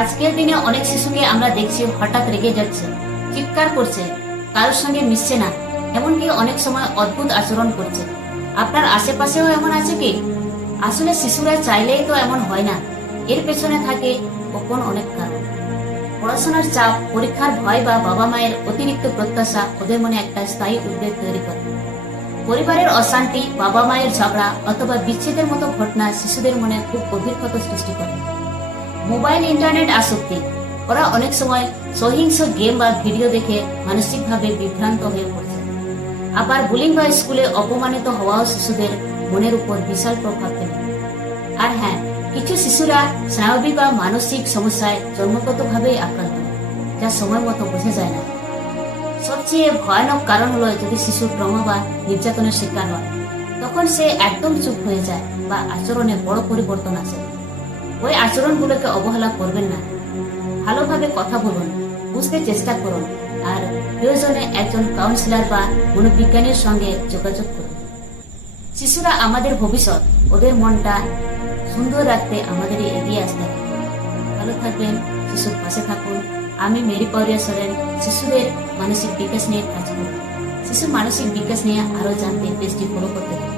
আজকের দিনে অনেক শিশুকে আমরা দেখছি হঠাৎ রেগে যাচ্ছে, চিৎকার করছে, কারোর সঙ্গে মিশছে না, এমনকি অনেক সময় অদ্ভুত আচরণ করছে। আপনার আশেপাশেও এমন আছে কি? আসলে শিশুরা চাইলেই তো এমন হয় না, এর পেছনে থাকে গোপন অনেক কারণ। পড়াশোনার চাপ, পরীক্ষার ভয় বা বাবা মায়ের অতিরিক্ত প্রত্যাশা ওদের মনে একটা স্থায়ী উদ্বেগ তৈরি করে। পরিবারের অশান্তি, বাবা মায়ের ঝগড়া অথবা বিচ্ছেদের মতো ঘটনা শিশুদের মনে খুব গভীর ক্ষত সৃষ্টি করে। মোবাইল ইন্টারনেট আসক্তি, ওরা অনেক সময় সহিংস গেম বা ভিডিও দেখে মানসিকভাবে বিভ্রান্ত হয়ে পড়ছে। আবার বুলিং বা স্কুলে অপমানিত হওয়াও শিশুদের মনের উপর বিশাল প্রভাব ফেলে। আর হ্যাঁ, কিছু শিশুরা স্নায়বিক বা মানসিক সমস্যায় জন্মগতভাবেই আক্রান্ত, যা সময় মতো বোঝা যায় না। সবচেয়ে ভয়ানক কারণ হলো যদি শিশু ট্রমা বা নির্যাতনের শিকার হয়, তখন সে একদম চুপ হয়ে যায় বা আচরণে বড় পরিবর্তন আসে। ওই আচরণগুলোকে অবহেলা করবেন না, ভালোভাবে কথা বলুন, বুঝতে চেষ্টা করুন, আর প্রয়োজনে একজন কাউন্সিলর বা মনোবিজ্ঞানীর সঙ্গে যোগাযোগ করুন। শিশুরা আমাদের ভবিষ্যৎ, ওদের মনটা সুন্দর রাখতে আমাদেরই এগিয়ে আসতে হবে। ভালো থাকবেন, শিশুর পাশে থাকুন। আমি মেরি পাউরিয়া সোরেন, শিশুদের মানসিক বিকাশ নিয়ে কাজ করি। শিশুর মানসিক বিকাশ নিয়ে আরো জানতে পেজটি ফলো করতে পারেন।